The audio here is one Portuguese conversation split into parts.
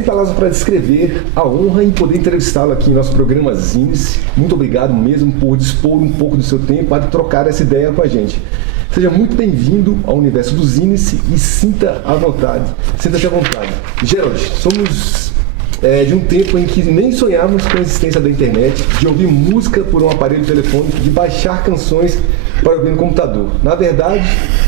sem palavras para descrever a honra em poder entrevistá-lo aqui em nosso programa Zinice. Muito obrigado mesmo por dispor um pouco do seu tempo para trocar essa ideia com a gente. Seja muito bem-vindo ao universo do Zinice e sinta-se à vontade. Gerald, somos de um tempo em que nem sonhávamos com a existência da internet, de ouvir música por um aparelho telefônico, de baixar canções para ouvir no computador. Na verdade,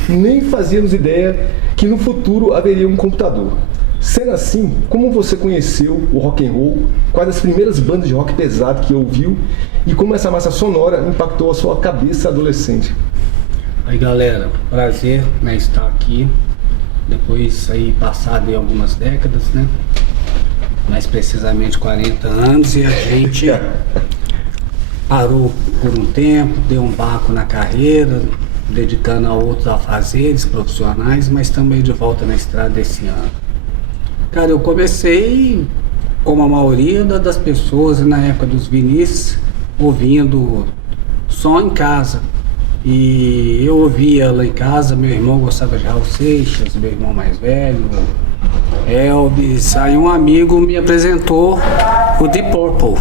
nem fazíamos ideia que no futuro haveria um computador. Sendo assim, como você conheceu o rock and roll, quais as primeiras bandas de rock pesado que ouviu e como essa massa sonora impactou a sua cabeça adolescente? Aí galera, prazer, né, estar aqui, depois aí passado em algumas décadas, né, mais precisamente 40 anos, e a gente parou por um tempo, deu um vácuo na carreira, dedicando a outros afazeres profissionais, mas também de volta na estrada esse ano. Cara, eu comecei, como a maioria das pessoas na época dos vinis, ouvindo som em casa. E eu ouvia lá em casa, meu irmão gostava de Raul Seixas, meu irmão mais velho, Elvis. Aí um amigo me apresentou o Deep Purple.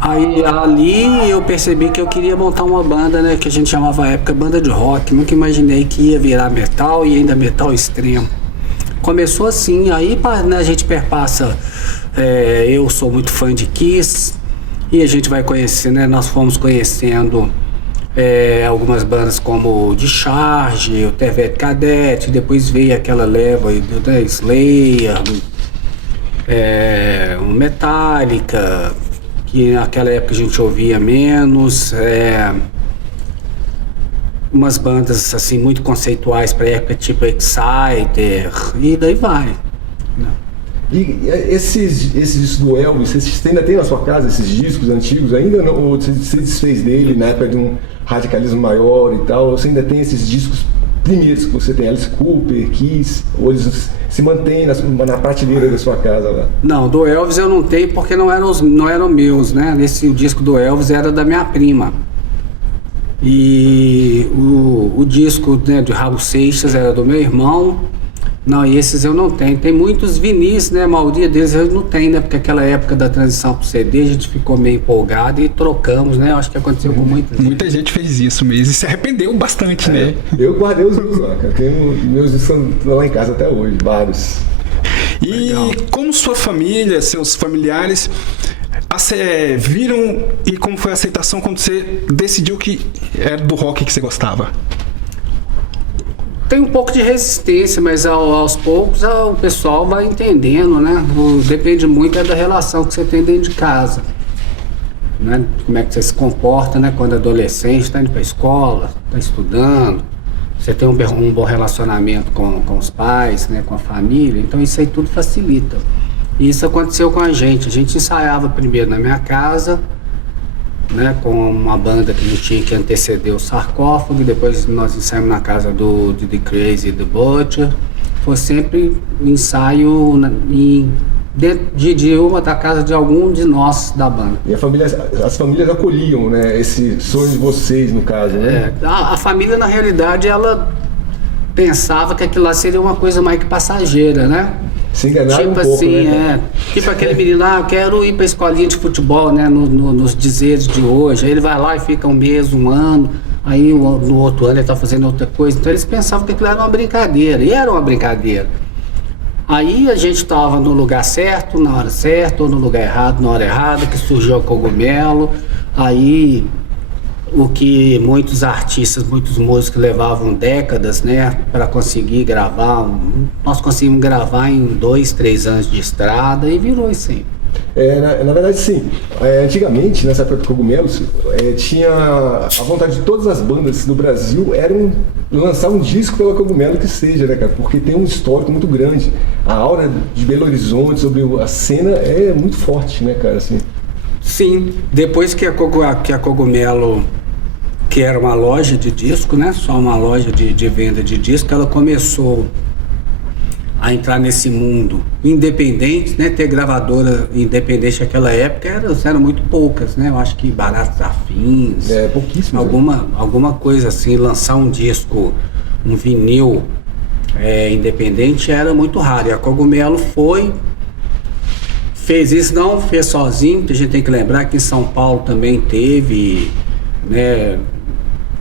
Aí ali eu percebi que eu queria montar uma banda, né, que a gente chamava à época banda de rock. Nunca imaginei que ia virar metal e ainda metal extremo. Começou assim, aí né, a gente perpassa, eu sou muito fã de Kiss, e a gente vai conhecer, né, nós fomos conhecendo algumas bandas como o Discharge, o Tevet Cadet, depois veio aquela leva do Slayer, o Metallica, que naquela época a gente ouvia menos, umas bandas assim muito conceituais para época, tipo Exciter, e daí vai. E esses discos do Elvis, você ainda tem na sua casa esses discos antigos ainda? Ou você se desfez dele na época de um radicalismo maior e tal? Ou você ainda tem esses discos primeiros que você tem, Alice Cooper, Kiss, ou eles se mantêm na prateleira da sua casa lá? Não, do Elvis eu não tenho porque não eram meus, né? O disco do Elvis era da minha prima. E o disco, né, de Raul Seixas era do meu irmão. Não, esses eu não tenho. Tem muitos vinis, né? A maioria deles eu não tenho, né? Porque aquela época da transição pro CD a gente ficou meio empolgado e trocamos, né? Eu acho que aconteceu com muita gente. Muita gente fez isso mesmo e se arrependeu bastante, né? Eu guardei os meus lá, cara. Meus discos estão lá em casa até hoje, vários. E legal. Como sua família, seus familiares viram e como foi a aceitação quando você decidiu que era do rock que você gostava? Tem um pouco de resistência, mas aos poucos o pessoal vai entendendo, né? Depende muito da relação que você tem dentro de casa, né? Como é que você se comporta, né? Quando adolescente, está indo para a escola, está estudando, você tem um bom relacionamento com os pais, né? Com a família, então isso aí tudo facilita. E isso aconteceu com a gente ensaiava primeiro na minha casa, né, com uma banda que a gente tinha que anteceder o Sarcófago, e depois nós ensaiamos na casa do The Crazy e The Butcher. Foi sempre um ensaio dentro de uma da casa de algum de nós da banda. E as famílias acolhiam, né, esse sonho de vocês, no caso, né? A família, na realidade, ela pensava que aquilo lá seria uma coisa mais que passageira, né? Se enganaram tipo um pouco, assim, né? Tipo aquele menino lá, eu quero ir pra escolinha de futebol, né? Nos dizeres de hoje. Aí ele vai lá e fica um mês, um ano, aí no outro ano ele tá fazendo outra coisa. Então eles pensavam que aquilo era uma brincadeira, e era uma brincadeira. Aí a gente tava no lugar certo, na hora certa, ou no lugar errado, na hora errada, que surgiu o cogumelo. Aí o que muitos artistas, muitos músicos levavam décadas, né, para conseguir gravar. Nós conseguimos gravar em 2, 3 anos de estrada e virou isso aí. Na verdade, sim. Antigamente, nessa época do Cogumelos, tinha a vontade de todas as bandas do Brasil eram lançar um disco pela Cogumelo que seja, né, cara? Porque tem um histórico muito grande. A aura de Belo Horizonte sobre a cena é muito forte, né, cara? Assim. Sim, depois que a Cogumelo, que era uma loja de disco, né? Só uma loja de venda de disco, ela começou a entrar nesse mundo independente, né? Ter gravadora independente naquela época eram muito poucas, né? Eu acho que Baratos Afins, pouquíssimas. Alguma coisa assim, lançar um disco, um vinil independente era muito raro. E a Cogumelo foi Fez isso, não fez sozinho, a gente tem que lembrar que em São Paulo também teve, né,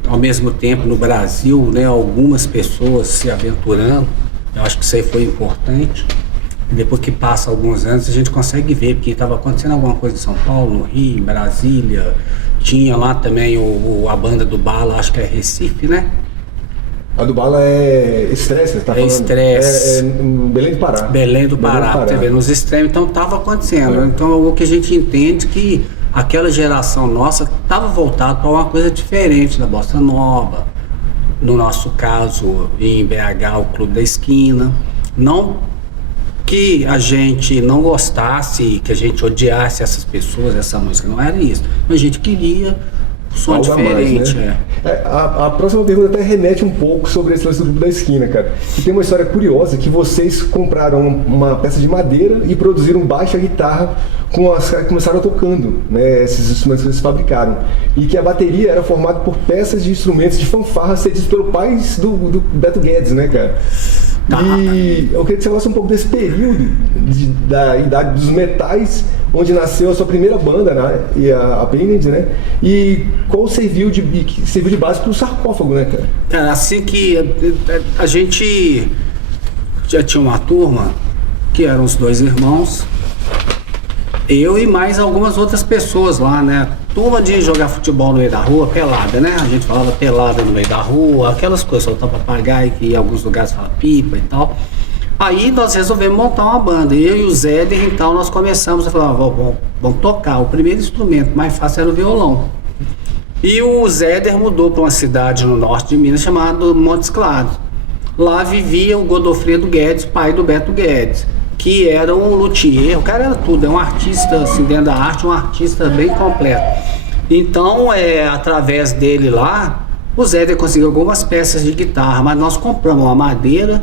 ao mesmo tempo no Brasil, né, algumas pessoas se aventurando. Eu acho que isso aí foi importante. Depois que passa alguns anos, a gente consegue ver, porque estava acontecendo alguma coisa em São Paulo, no Rio, em Brasília. Tinha lá também a banda do Bala, acho que é Recife, né? A do Bala é Estresse, tá falando? Estresse. É Belém do Pará. Belém do Pará, você vê, nos extremos. Então estava acontecendo. É. Então o que a gente entende que aquela geração nossa estava voltada para uma coisa diferente da bossa nova. No nosso caso, em BH, o Clube da Esquina. Não que a gente não gostasse, que a gente odiasse essas pessoas, essa música, não era isso. A gente queria um som Algo a diferente. mais, né? A próxima pergunta até remete um pouco sobre esse lance do Clube da Esquina, cara. Que tem uma história curiosa que vocês compraram uma peça de madeira e produziram baixo e guitarra com as caras que começaram tocando, né, esses instrumentos que eles fabricaram. E que a bateria era formada por peças de instrumentos de fanfarra cedidos pelo pai do Beto Guedes, né, cara? E eu queria que você falasse um pouco desse período da idade dos metais, onde nasceu a sua primeira banda, né? E a Bennett, né? E qual serviu de base para o Sarcófago, né, cara? Cara, assim que a gente já tinha uma turma, que eram os dois irmãos, eu e mais algumas outras pessoas lá, né? Turma de jogar futebol no meio da rua, pelada, né? A gente falava pelada no meio da rua, aquelas coisas, soltar papagaio, que em alguns lugares fala pipa e tal. Aí nós resolvemos montar uma banda. Eu e o Zéder, então, nós começamos a falar, vamos tocar. O primeiro instrumento mais fácil era o violão. E o Zéder mudou para uma cidade no norte de Minas chamada Montes Claros. Lá vivia o Godofredo Guedes, pai do Beto Guedes, que era um luthier, o cara era tudo, é um artista, assim, dentro da arte, um artista bem completo. Então, através dele lá, o Zéder conseguiu algumas peças de guitarra, mas nós compramos uma madeira,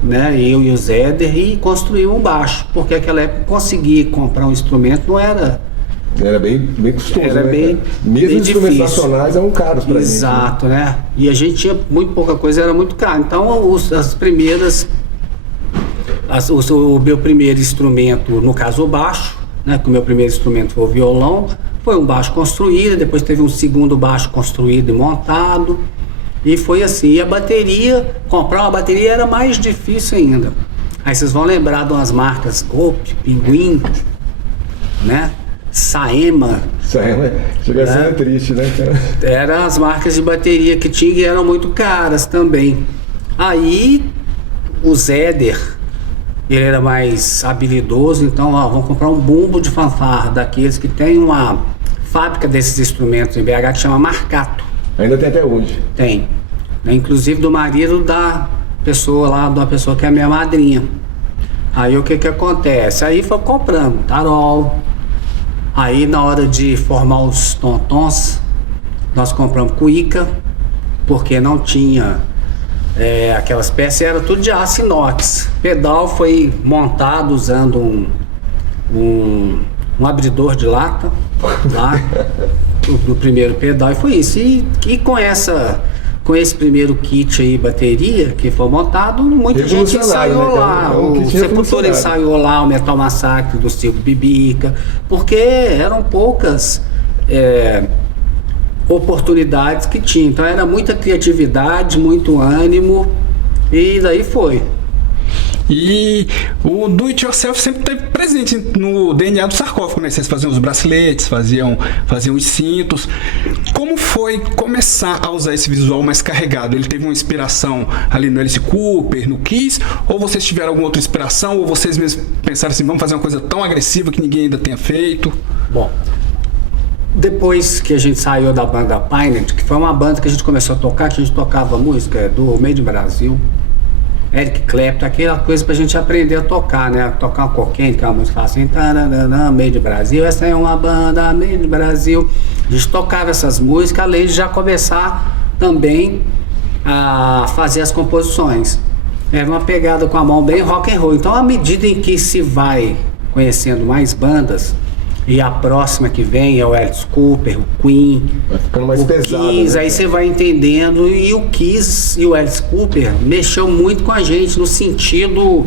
né, eu e o Zéder, e construímos um baixo, porque naquela época conseguir comprar um instrumento não era... Era bem custoso, era né, bem, mesmo bem instrumentos difícil. nacionais eram caros pra gente. Exato, né? E a gente tinha muito pouca coisa, era muito caro. Então, as primeiras... O meu primeiro instrumento, no caso o baixo, né, que o meu primeiro instrumento foi o violão, foi um baixo construído, depois teve um segundo baixo construído e montado, e foi assim. E a bateria, comprar uma bateria era mais difícil ainda. Aí vocês vão lembrar de umas marcas Golpe, Pinguim, né, Saema. Saema chega a ser triste, né, cara? Eram as marcas de bateria que tinha e eram muito caras também. Aí o Zéder, ele era mais habilidoso, então vamos comprar um bumbo de fanfarra daqueles que tem uma fábrica desses instrumentos em BH que chama Marcato. Ainda tem até hoje. Tem, né? Inclusive do marido da pessoa lá, de uma pessoa que é minha madrinha. Aí o que acontece? Aí foi comprando tarol. Aí na hora de formar os tontons, nós compramos cuíca, porque não tinha... aquelas peças eram tudo de aço inox. Pedal foi montado usando um abridor de lata lá do primeiro pedal, e foi isso. E com esse primeiro kit aí, bateria, que foi montado, muita gente ensaiou, né, lá. O Sepultura ensaiou lá o Metal Massacre do Silvio Bibica, porque eram poucas oportunidades que tinha. Então era muita criatividade, muito ânimo, e daí foi. E o do it yourself sempre esteve presente no DNA do Sarcófago, né? Vocês faziam os braceletes, faziam os cintos. Como foi começar a usar esse visual mais carregado? Ele teve uma inspiração ali no Alice Cooper, no Kiss? Ou vocês tiveram alguma outra inspiração? Ou vocês mesmos pensaram assim, vamos fazer uma coisa tão agressiva que ninguém ainda tenha feito? Bom, depois que a gente saiu da banda Pioneer, que foi uma banda que a gente começou a tocar, que a gente tocava música do Made in Brasil, Eric Clapton, aquela coisa pra gente aprender a tocar, né? Tocar um coquinho, que é uma música assim, taranana, Made in Brasil, essa é uma banda Made in Brasil. A gente tocava essas músicas, além de já começar também a fazer as composições. Era uma pegada com a mão bem rock and roll. Então, à medida em que se vai conhecendo mais bandas, e a próxima que vem é o Alice Cooper, o Queen, vai ficando mais o pesado, Kiss, né? aí você vai entendendo. E o Kiss e o Alice Cooper mexeu muito com a gente no sentido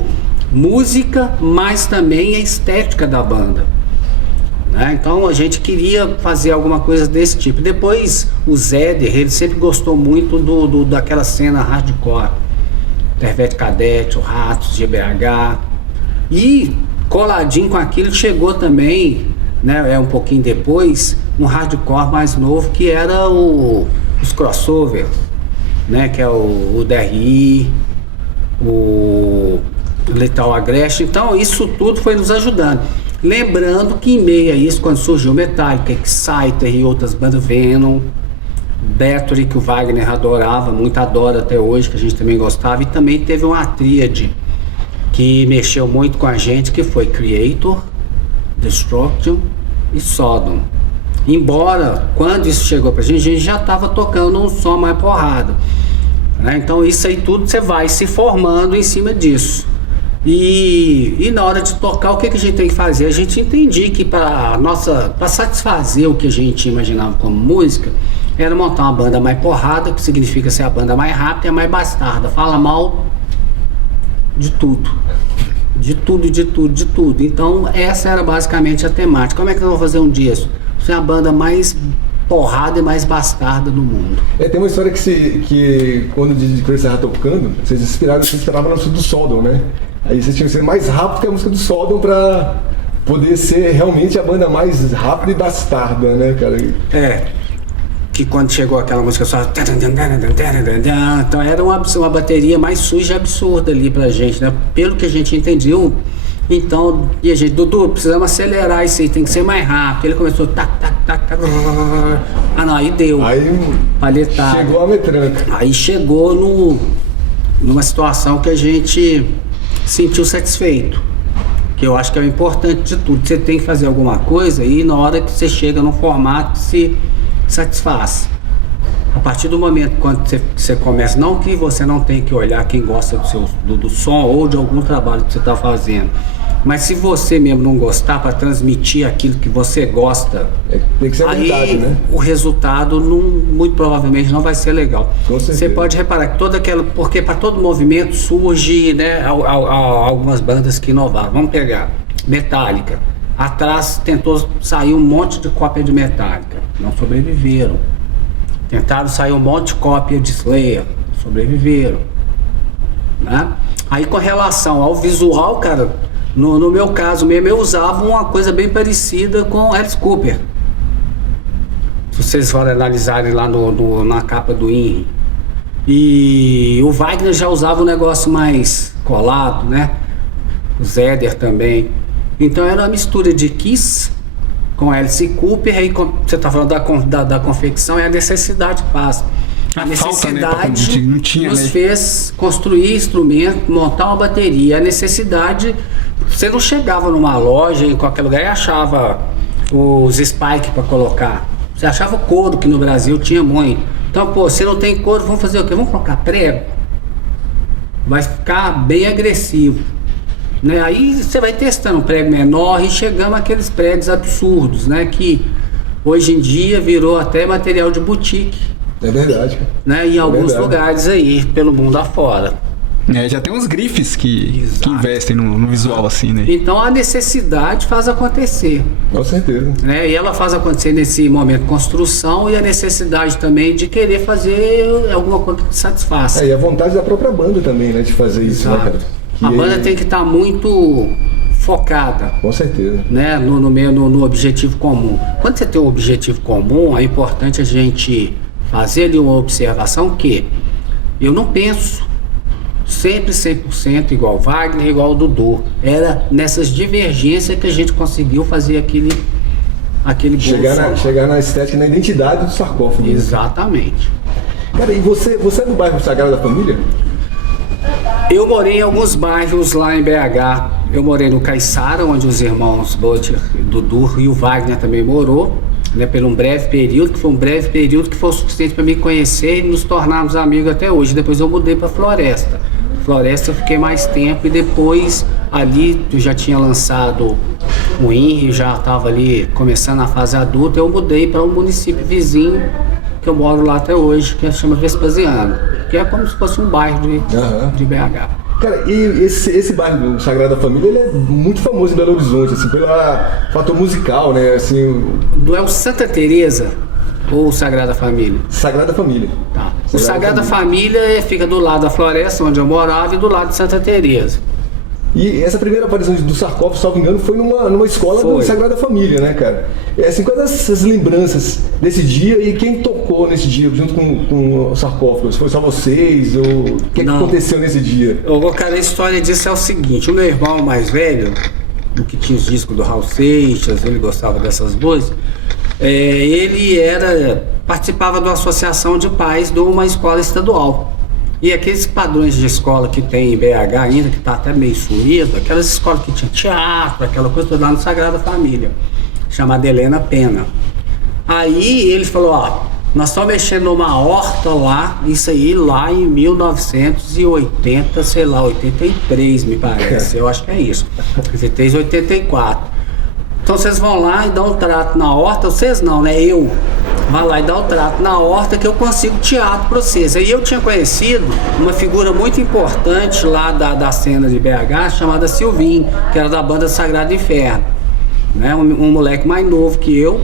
música, mas também a estética da banda, né? Então a gente queria fazer alguma coisa desse tipo. Depois o Zéder, ele sempre gostou muito daquela cena hardcore, Tervete Cadete, o Ratos, GBH, e coladinho com aquilo chegou também, né, um pouquinho depois, um hardcore mais novo, que era os crossovers, né, que é o DRI, o Lethal Aggression. Então isso tudo foi nos ajudando. Lembrando que em meio a isso, quando surgiu Metallica, Exciter e outras bandas, Venom, Bathory, que o Wagner adorava, muito adora até hoje, que a gente também gostava, e também teve uma tríade que mexeu muito com a gente, que foi Creator, Destruction e Sodom. Embora, quando isso chegou pra gente já estava tocando um som mais porrada, né? Então isso aí tudo você vai se formando em cima disso. E na hora de tocar, o que a gente tem que fazer? A gente entendia que para satisfazer o que a gente imaginava como música, era montar uma banda mais porrada, que significa ser a banda mais rápida e a mais bastarda. Fala mal de tudo. De tudo, de tudo, de tudo. Então essa era basicamente a temática. Como é que nós vamos fazer um disco? Ser a banda mais porrada e mais bastarda do mundo. Tem uma história que quando o DJ Chris estava tocando, vocês inspiravam na música do Sodom, né? Aí vocês tinham que ser mais rápido que a música do Sodom pra poder ser realmente a banda mais rápida e bastarda, né, cara? Que quando chegou aquela música só... Então era uma bateria mais suja e absurda ali pra gente, né? Pelo que a gente entendeu. Então, e a gente, Dudu, precisamos acelerar isso aí, tem que ser mais rápido. Ele começou, tac. Ah não, aí deu. Aí palhetado. Chegou a metranca. Aí chegou numa situação que a gente sentiu satisfeito. Que eu acho que é o importante de tudo. Você tem que fazer alguma coisa e na hora que você chega num formato se satisfaz. A partir do momento quando você começa, não que você não tem que olhar quem gosta do som ou de algum trabalho que você está fazendo, mas se você mesmo não gostar, para transmitir aquilo que você gosta, tem que ser a verdade, né? O resultado muito provavelmente não vai ser legal. Você pode reparar que porque para todo movimento surge, né, algumas bandas que inovaram. Vamos pegar Metallica. Atrás tentou sair um monte de cópia de Metallica, não sobreviveram. Tentaram sair um monte de cópia de Slayer, sobreviveram, né? Aí com relação ao visual, cara, no meu caso mesmo, eu usava uma coisa bem parecida com Alice Cooper. Se vocês forem analisarem lá na capa do INRI. E o Wagner já usava um negócio mais colado, né? O Zéder também. Então era uma mistura de Kiss com Alice Cooper. Aí você está falando da confecção, é a necessidade que passa. A necessidade não tinha, nos né? fez construir instrumento, montar uma bateria. A necessidade, você não chegava numa loja em qualquer lugar e achava os spikes para colocar. Você achava o couro, que no Brasil tinha muito. Então, pô, se não tem couro, vamos fazer o quê? Vamos colocar prego? Vai ficar bem agressivo, né? Aí você vai testando um prego menor e chegamos àqueles pregos absurdos, né? Que hoje em dia virou até material de boutique. É verdade. Né? Em alguns lugares aí, pelo mundo afora. Já tem uns grifes que investem no visual assim, né? Então a necessidade faz acontecer. Com certeza. Né? E ela faz acontecer nesse momento de construção e a necessidade também de querer fazer alguma coisa que te satisfaça. E a vontade da própria banda também, né? De fazer isso, né, cara? A banda tem que estar muito focada. Com certeza. Né? No objetivo comum. Quando você tem um objetivo comum, é importante a gente fazer ali uma observação que eu não penso sempre 100% igual Wagner, igual Dudu. Era nessas divergências que a gente conseguiu fazer aquele chegar na estética, na identidade do sarcófago. Exatamente. Cara, e você é do bairro Sagrada Família? Eu morei em alguns bairros lá em BH. Eu morei no Caiçara, onde os irmãos Butcher, Dudu e o Wagner também morou, né, por um breve período, que foi o suficiente para me conhecer e nos tornarmos amigos até hoje. Depois eu mudei para Floresta. Floresta eu fiquei mais tempo e depois ali eu já tinha lançado o INRI, já estava ali começando a fase adulta. Eu mudei para um município vizinho que eu moro lá até hoje, que chama Vespasiano, que é como se fosse um bairro de BH. Cara, e esse bairro do Sagrada Família, ele é muito famoso em Belo Horizonte, assim, pelo fator musical, né? Assim, Não é o Santa Teresa ou o Sagrada Família? Sagrada Família. Tá. O Sagrada Família fica do lado da floresta, onde eu morava, e do lado de Santa Teresa. E essa primeira aparição do sarcófago, salvo engano, foi numa escola do Sagrada Família, né, cara? Assim, quais essas lembranças desse dia e quem tocou nesse dia junto com o sarcófago? Foi só vocês? Ou o que aconteceu nesse dia? Cara, a história disso é o seguinte: o meu irmão mais velho, o que tinha os discos do Raul Seixas, ele gostava dessas músicas, ele participava de uma associação de pais de uma escola estadual. E aqueles padrões de escola que tem em BH ainda, que está até meio sumido, aquelas escolas que tinha teatro, aquela coisa toda lá no Sagrada Família, chamada Helena Pena. Aí ele falou, nós estamos mexendo numa horta lá, isso aí lá em 1980, sei lá, 83 me parece, eu acho que é isso, 83, 84. Então vocês vão lá e dão um trato na horta, vocês não, né? Eu. Vai lá e dá o trato na horta que eu consigo teatro para vocês. Aí eu tinha conhecido uma figura muito importante lá da cena de BH, chamada Silvinho, que era da banda Sagrado Inferno. Né? Um moleque mais novo que eu,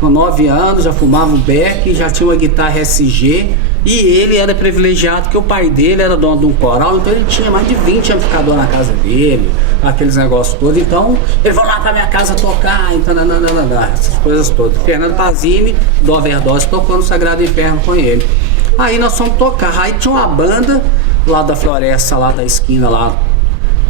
com 9 anos, já fumava um beck, já tinha uma guitarra SG, e ele era privilegiado porque o pai dele era dono de um coral, então ele tinha mais de 20 amplificadores na casa dele, aqueles negócios todos. Então ele foi lá pra minha casa tocar, então, essas coisas todas. Fernando Pazini, do Overdose, tocou no Sagrado Inferno com ele. Aí nós fomos tocar, aí tinha uma banda lá da floresta, lá da esquina lá,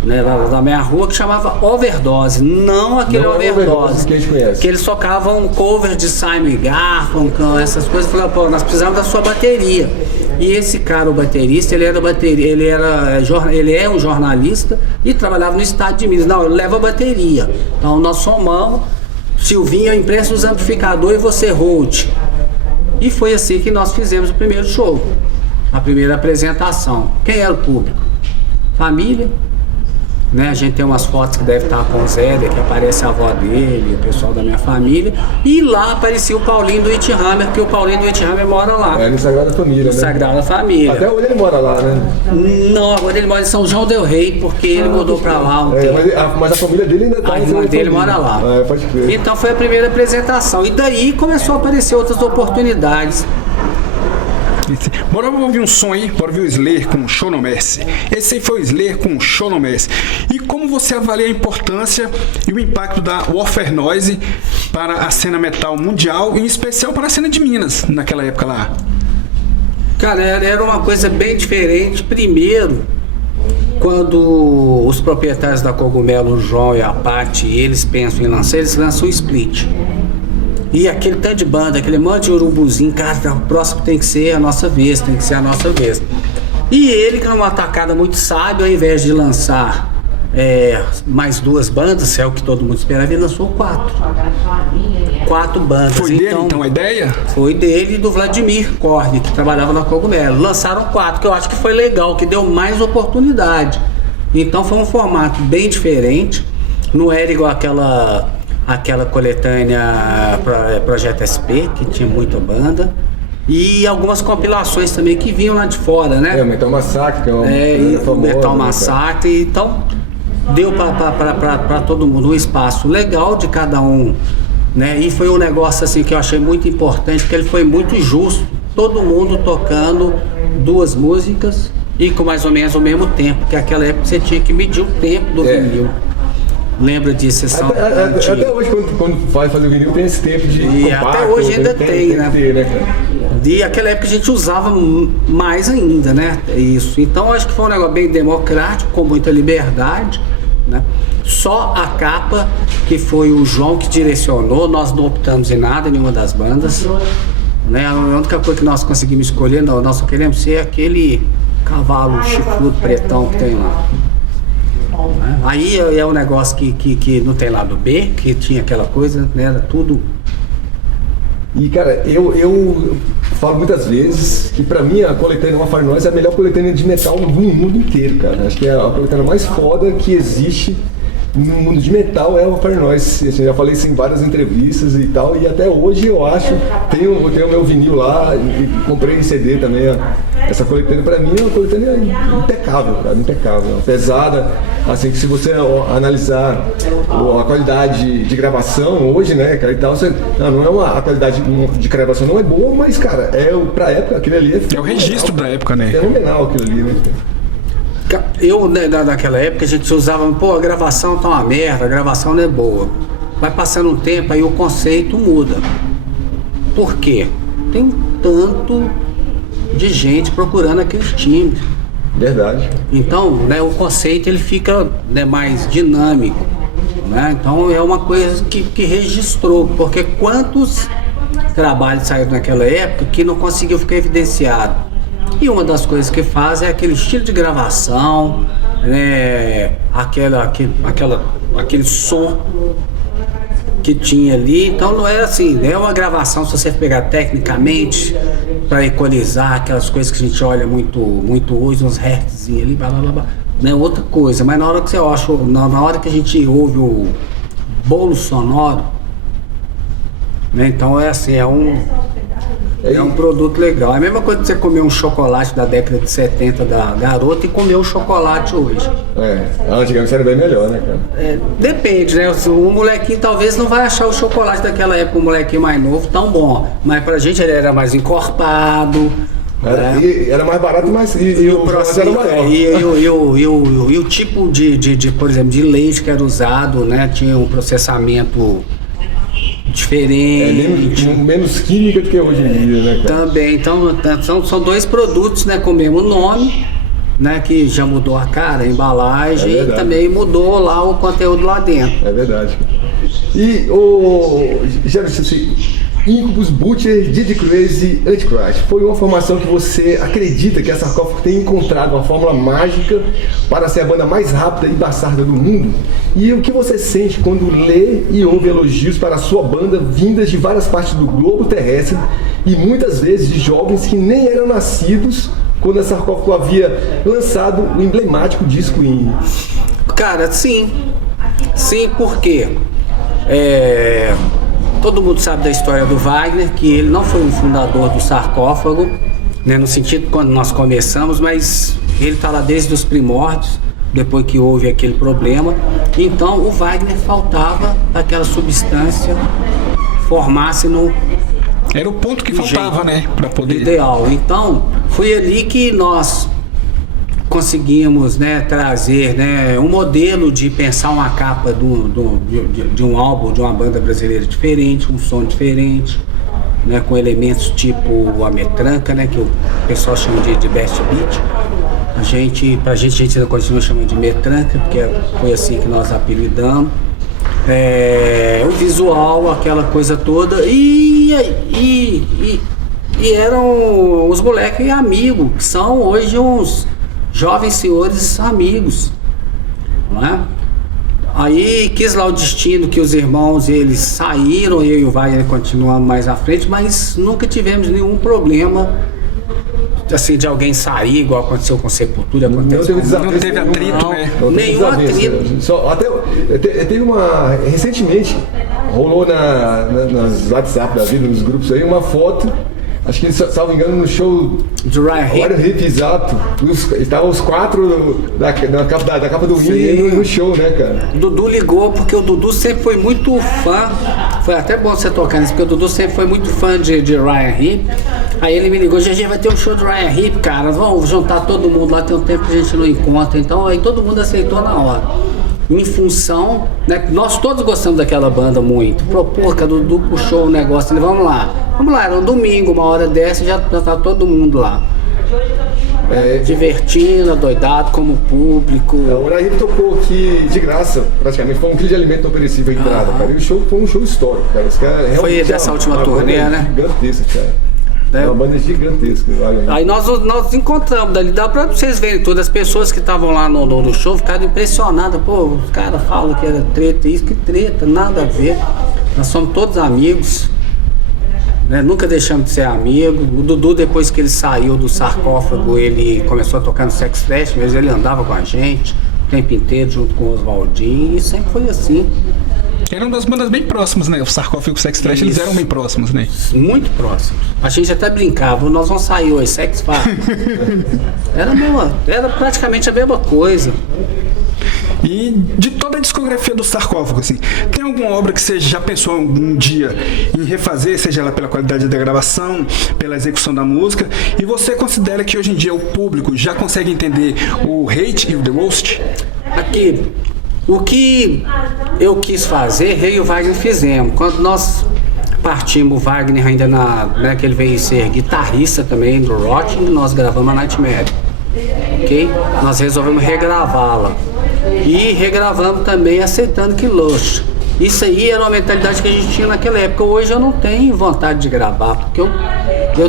né, da minha rua, que chamava Overdose, não aquele Overdose que a gente conhece. Que eles tocavam cover de Simon e Garfunkel, essas coisas. Falaram, pô, nós precisamos da sua bateria. E esse cara, o baterista, ele é um jornalista e trabalhava no estado de Minas. Não, ele leva a bateria. Então nós somamos, Silvinho, eu empresto os amplificadores e você hold. E foi assim que nós fizemos o primeiro show, a primeira apresentação. Quem era o público? Família. Né? A gente tem umas fotos que deve estar com o Zé, que aparece a avó dele, o pessoal da minha família. E lá aparecia o Paulinho do Ithammer, porque o Paulinho do Ithammer mora lá. No Sagrada Família, né? Sagrada Família. Até hoje ele mora lá, né? Não, agora ele mora em São João del Rei, porque ele mudou pra lá um tempo. Mas a família dele ainda tá A irmã dele mora lá. Pode crer. Então foi a primeira apresentação. E daí começou a aparecer outras oportunidades. Bora ouvir um som aí, bora ouvir o Slayer com o Show No Mercy. Esse aí foi o Slayer com o Show No Mercy. E como você avalia a importância e o impacto da Warfare Noise para a cena metal mundial, em especial para a cena de Minas, naquela época lá? Cara, era uma coisa bem diferente. Primeiro, quando os proprietários da Cogumelo, o João e a Paty, eles pensam em lançar, eles lançam o Split. E aquele tanto de banda, aquele monte de urubuzinho, cara, o próximo tem que ser a nossa vez, tem que ser a nossa vez. E ele, que numa tacada muito sábio, ao invés de lançar mais 2 bandas, é o que todo mundo esperava, ele lançou 4. 4 bandas. Foi dele, então, a ideia? Foi dele e do Vladimir Korn, que trabalhava na Cogumelo. Lançaram 4, que eu acho que foi legal, que deu mais oportunidade. Então foi um formato bem diferente, não era igual aquela coletânea Projeto SP, que tinha muita banda, e algumas compilações também que vinham lá de fora, né? Metal Massacre, que é uma e famosa, Metal Massacre, então deu para todo mundo um espaço legal de cada um, né? E foi um negócio assim que eu achei muito importante, porque ele foi muito justo, todo mundo tocando 2 músicas e com mais ou menos o mesmo tempo, porque naquela época você tinha que medir o tempo do vinil. Lembra disso? Até hoje, quando vai fazer o vinil, tem esse tempo de compacto, até hoje ainda tem, né? Cara? E aquela época a gente usava mais ainda, né? Isso. Então acho que foi um negócio bem democrático, com muita liberdade, né? Só a capa, que foi o João que direcionou, nós não optamos em nada, nenhuma das bandas, né? A única coisa que nós conseguimos escolher, nós só queremos ser aquele cavalo chifrudo pretão que tem lá. Aí é um negócio que não tem lado B, que tinha aquela coisa, né? Era tudo. E cara, eu falo muitas vezes que pra mim a coletânea Warfare Noise é a melhor coletânea de metal do mundo inteiro, cara. Acho que é a coletânea mais foda que existe no mundo de metal é o Fire Noise. Eu já falei isso em várias entrevistas e tal, e até hoje eu acho, tenho o meu vinil lá, e comprei CD também. Essa coletânea pra mim é uma coletânea impecável, cara, impecável. Pesada, assim, que se você analisar a qualidade de gravação hoje, né, cara, e tal, não é a qualidade de gravação não é boa, mas, cara, pra época, aquilo ali é o registro da época, né? É fenomenal aquilo ali, né? Eu, naquela época, a gente usava, a gravação tá uma merda, a gravação não é boa. Vai passando um tempo, aí o conceito muda. Por quê? Tem tanto de gente procurando aqueles timbres. Verdade. Então, né, o conceito ele fica, né, mais dinâmico, né? Então é uma coisa que registrou, porque quantos trabalhos saíram naquela época que não conseguiu ficar evidenciado. E uma das coisas que faz é aquele estilo de gravação, né, aquele som que tinha ali. Então não é assim, é uma gravação, se você pegar tecnicamente para equalizar aquelas coisas que a gente olha muito hoje, uns hertz ali, blá blá blá, não é outra coisa. Mas na hora que na hora que a gente ouve o bolo sonoro, né, então é assim, é um produto legal. É a mesma coisa que você comer um chocolate da década de 70 da Garota e comer um chocolate hoje. Antigamente era bem melhor, né, cara? Depende, né? O molequinho talvez não vai achar o chocolate daquela época, o molequinho mais novo, tão bom. Mas pra gente ele era mais encorpado. Era mais barato, e o processo era maior. E o tipo de, por exemplo, de leite que era usado, né? Tinha um processamento diferente. Menos química do que hoje em dia, né, cara? Também, então são dois produtos, né, com o mesmo nome, né, que já mudou a cara, a embalagem, e também mudou lá o conteúdo lá dentro. É verdade. E Jefferson, assim, Incubus, Butcher, Did Crazy, Antichrist. Foi uma formação que você acredita que a Sarcófago tem encontrado uma fórmula mágica para ser a banda mais rápida e bastarda do mundo? E o que você sente quando lê e ouve elogios para a sua banda vindas de várias partes do globo terrestre e muitas vezes de jovens que nem eram nascidos quando a Sarcófago havia lançado o emblemático disco indie? Cara, sim, porque todo mundo sabe da história do Wagner, que ele não foi um fundador do Sarcófago, né, no sentido quando nós começamos, mas ele está lá desde os primórdios, depois que houve aquele problema. Então o Wagner faltava aquela substância formasse no... Era o ponto que faltava, né, para poder... Ideal. Então foi ali que nós conseguimos, né, trazer, né, um modelo de pensar uma capa de um álbum de uma banda brasileira diferente, um som diferente, né, com elementos tipo a metranca, né, que o pessoal chama de best beat. Pra gente ainda continua chamando de metranca, porque foi assim que nós apelidamos. O visual, aquela coisa toda, e eram os moleques amigos, que são hoje uns jovens senhores amigos, não é? Aí quis lá o destino que os irmãos eles saíram, eu e o Wagner continuamos mais à frente, mas nunca tivemos nenhum problema assim de alguém sair, igual aconteceu com Sepultura. Não teve atrito, né? Nenhum atrito. Teve recentemente rolou nas WhatsApp da vida, nos grupos aí, uma foto. Acho que, salvo engano, no show de Ryan Hip, exato. Estavam os quatro da capa do Rio no show, né, cara? O Dudu ligou, porque o Dudu sempre foi muito fã. Foi até bom você tocar nisso, porque o Dudu sempre foi muito fã de Ryan Hip. Aí ele me ligou: GG, vai ter um show de Ryan Hip, cara. Vamos juntar todo mundo lá, tem um tempo que a gente não encontra. Então aí todo mundo aceitou na hora. Em função, né, nós todos gostamos daquela banda muito. Porca, o Dudu puxou o negócio, ele, vamos lá, era um domingo, uma hora dessa, já tá todo mundo lá. Divertindo, doidado como público. O Ryan Hip tocou aqui de graça, praticamente, foi um quilo de alimento não perecível a entrada, cara. E o show foi um show histórico, cara. Foi dessa última turnê, né? Gigantesca, cara. É uma banda gigantesca. Aí nós encontramos dali, dá pra vocês verem, todas as pessoas que estavam lá no show ficaram impressionadas. Pô, os caras falam que era treta, isso que treta, nada a ver. Nós somos todos amigos, né? Nunca deixamos de ser amigo. O Dudu, depois que ele saiu do Sarcófago, ele começou a tocar no Sex Fest, mas ele andava com a gente. o tempo inteiro junto com o Oswaldinho, e sempre foi assim. Eram das bandas bem próximas, né? O Sarcófago e o Sex Trash, eles eram bem próximos, né? Muito próximos. A gente até brincava, nós vamos sair hoje, Sex Factory. Era praticamente a mesma coisa. E de toda a discografia do Sarcófago, assim, tem alguma obra que você já pensou um dia em refazer, seja ela pela qualidade da gravação, pela execução da música, e você considera que hoje em dia o público já consegue entender o hate e o the roast? Aqui, o que eu quis fazer, eu e o Wagner fizemos. Quando nós partimos, o Wagner ainda que ele veio ser guitarrista também do rock, nós gravamos a Nightmare, ok? Nós resolvemos regravá-la. E regravamos também Aceitando que Luxo. Isso aí era uma mentalidade que a gente tinha naquela época. Hoje eu não tenho vontade de gravar, porque eu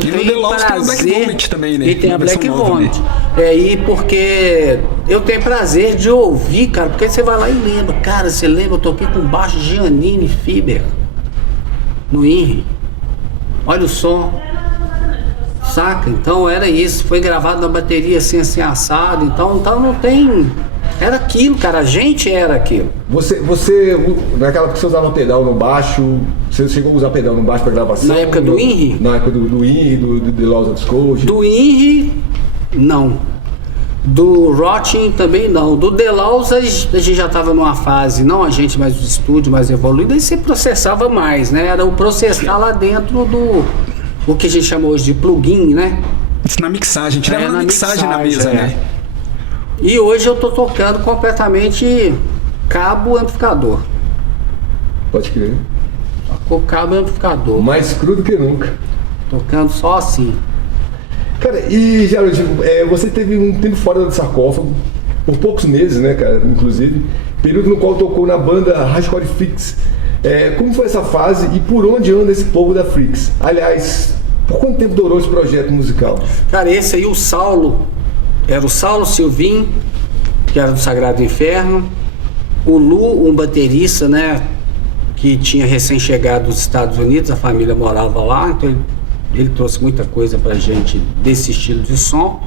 tenho prazer. Também, né? E tem a Black Vomit. E porque eu tenho prazer de ouvir, cara, porque você vai lá e lembra. Cara, você lembra, eu toquei com baixo Giannini Fiber no INRI. Olha o som. Saca? Então era isso. Foi gravado na bateria assim assado. Então não tem... Era aquilo, cara, a gente era aquilo. Você naquela época você usava pedal no baixo, você chegou a usar pedal no baixo pra gravação? Na época do INRI? Na época do INRI, do The Laws of Scourge? Do INRI, não. Do Rotting também não. Do The Laws a gente já estava numa fase, não a gente, mas o estúdio mais evoluído, aí você processava mais, né? Era o processar lá dentro do o que a gente chama hoje de plugin, né? Isso na mixagem, tirava na mixagem na mesa, né? E hoje eu tô tocando completamente cabo amplificador. Pode crer. O cabo amplificador. Mais cru do que nunca. Tocando só assim. Cara, e Gerald, você teve um tempo fora do Sarcófago, por poucos meses, né, cara, inclusive, período no qual tocou na banda Hardcore Freaks. Como foi essa fase e por onde anda esse povo da Freaks? Aliás, por quanto tempo durou esse projeto musical? Cara, esse aí, o Saulo, era o Saulo Silvin, que era do Sagrado Inferno, o Lu, um baterista, né, que tinha recém-chegado dos Estados Unidos, a família morava lá, então ele trouxe muita coisa pra gente desse estilo de som,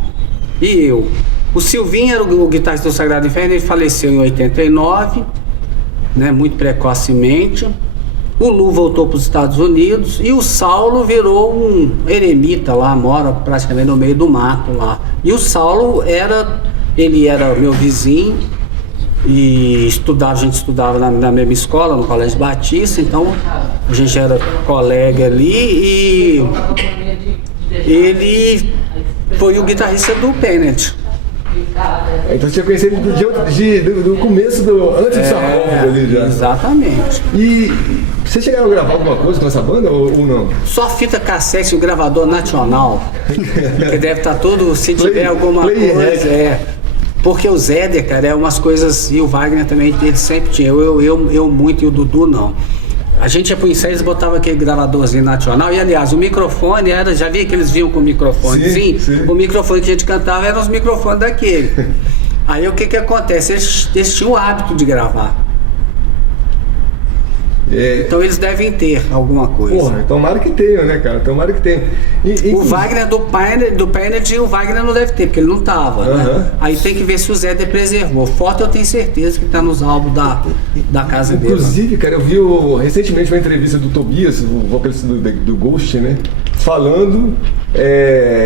e eu. O Silvinho era o guitarrista do Sagrado Inferno, ele faleceu em 89, né, muito precocemente. O Lu voltou para os Estados Unidos e o Saulo virou um eremita lá, mora praticamente no meio do mato lá. E o Saulo ele era meu vizinho e a gente estudava na mesma escola, no Colégio Batista, então a gente era colega ali e ele foi o guitarrista do Pennant. Então você tinha conhecido do começo, antes do Sarcófago ali já. Exatamente. E vocês chegaram a gravar alguma coisa com essa banda ou não? Só fita cassete, o gravador nacional. Que deve estar tudo, se tiver alguma coisa, Porque o Zéder, cara, é umas coisas, e o Wagner também, ele sempre tinha, eu muito, e o Dudu não. A gente ia pro ensaio, eles botavam aquele gravadorzinho nacional, e aliás, o microfone já via que eles vinham com o microfonezinho? Sim. O microfone que a gente cantava eram os microfones daquele. Aí o que acontece? Eles tinham o hábito de gravar. Então eles devem ter alguma coisa. Porra, tomara que tenham, né, cara? Tomara que tenham. O Wagner do Pioneer, o Wagner não deve ter, porque ele não tava, né? Aí tem que ver se o Zé preservou. Foto eu tenho certeza que tá nos álbuns da casa dele. Inclusive, cara, eu vi recentemente uma entrevista do Tobias, o vocalista do Ghost, né? Falando.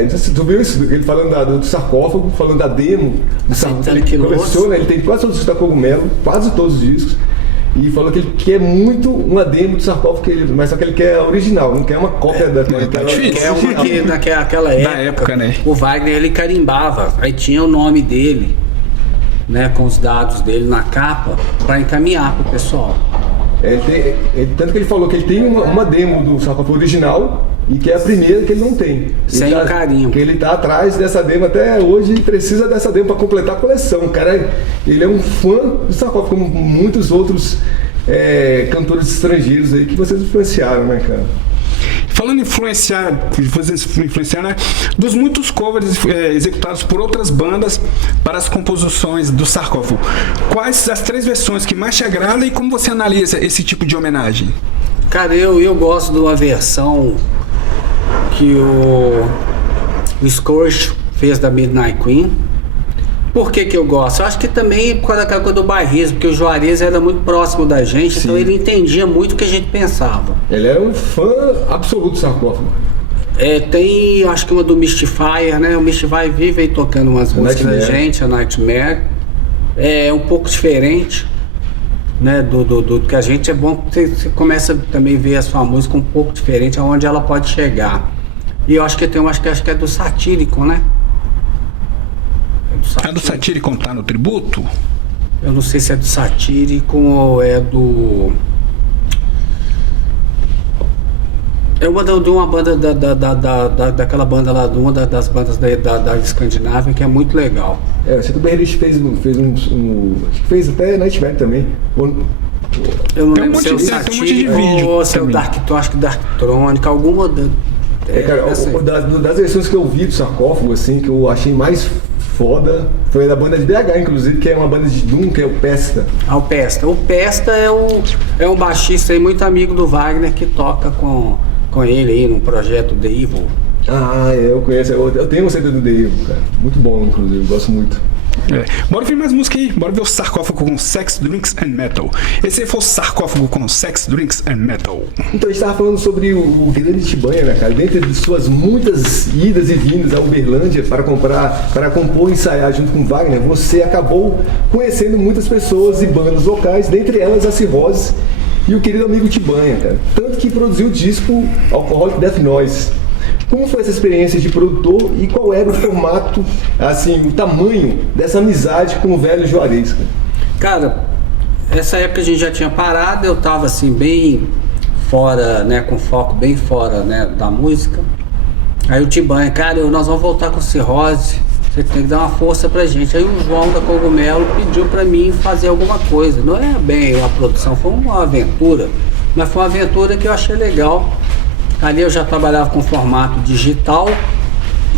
Não sei se tu viu isso, ele falando do Sarcófago, falando da demo do Sarcófago. Ele coleciona, ele tem quase todos os discos da Cogumelo, quase todos os discos. E falou que ele quer muito uma demo do Sarcófago, mas só que ele quer a original, não quer uma cópia daquela. Quer uma que naquela época, né? O Wagner ele carimbava, aí tinha o nome dele, né, com os dados dele na capa, para encaminhar pro pessoal. Tanto que ele falou que ele tem uma demo do Sarcófago original e que é a primeira que ele não tem. Sem carinho. Que ele tá atrás dessa demo até hoje e precisa dessa demo para completar a coleção. Cara, ele é um fã do Sarcófago, como muitos outros cantores estrangeiros aí que vocês influenciaram, né, cara? Falando em influenciar, né, dos muitos covers executados por outras bandas para as composições do Sarcófago, quais as 3 versões que mais te agradam e como você analisa esse tipo de homenagem? Cara, eu gosto de uma versão que o Scourge fez da Midnight Queen, Por que que eu gosto? Eu acho que também por causa daquela coisa do bairrismo, porque o Juarez era muito próximo da gente, então ele entendia muito o que a gente pensava. Ele era um fã absoluto do sarcófago. Tem, acho que uma do Mystifier, né? O Mystifier vive aí tocando umas músicas da gente, a Nightmare. É um pouco diferente, né? Do que a gente, é bom que você começa também a ver a sua música um pouco diferente, aonde ela pode chegar. E eu acho que tem acho que é do Satírico, né? É do Satírico tá no tributo? Eu não sei se é do Satírico ou é do... É de uma banda daquela banda lá, de uma das bandas da Escandinávia, que é muito legal. Você do Berrich fez acho que fez até Nightmare também. Eu não Tem um lembro se é o monte de- tem um monte de Satírico vídeo ou se é o também. acho que Darktron, alguma... Cara, das versões que eu vi do sarcófago, assim, que eu achei mais foda, foi da banda de BH, inclusive, que é uma banda de Doom, que é o Pesta. O Pesta. O Pesta é um baixista aí, muito amigo do Wagner, que toca com ele aí no projeto The Evil. Eu conheço. Eu tenho um CD do The Evil, cara. Muito bom, inclusive. Gosto muito. Bora ver mais música aí. Bora ver o Sarcófago com Sex, Drinks and Metal. Esse aí foi o Sarcófago com Sex, Drinks and Metal. Então, a gente tava falando sobre o grande Tibanha, né, cara? Dentre de suas muitas idas e vindas a Uberlândia para compor e ensaiar junto com Wagner, você acabou conhecendo muitas pessoas e bandas locais, dentre elas a Cirrose e o querido amigo Tibanha, cara. Tanto que produziu o disco Alcoholic Death Noise. Como foi essa experiência de produtor e qual era o formato, assim, o tamanho dessa amizade com o velho Juarez, cara? Cara, essa época a gente já tinha parado, eu tava assim bem fora, né, com foco bem fora, né, da música. Aí o Tibanha, cara, nós vamos voltar com Cirrose, você tem que dar uma força pra gente. Aí o João da Cogumelo pediu pra mim fazer alguma coisa. Não é bem uma produção, foi uma aventura, mas foi uma aventura que eu achei legal. Ali eu já trabalhava com formato digital,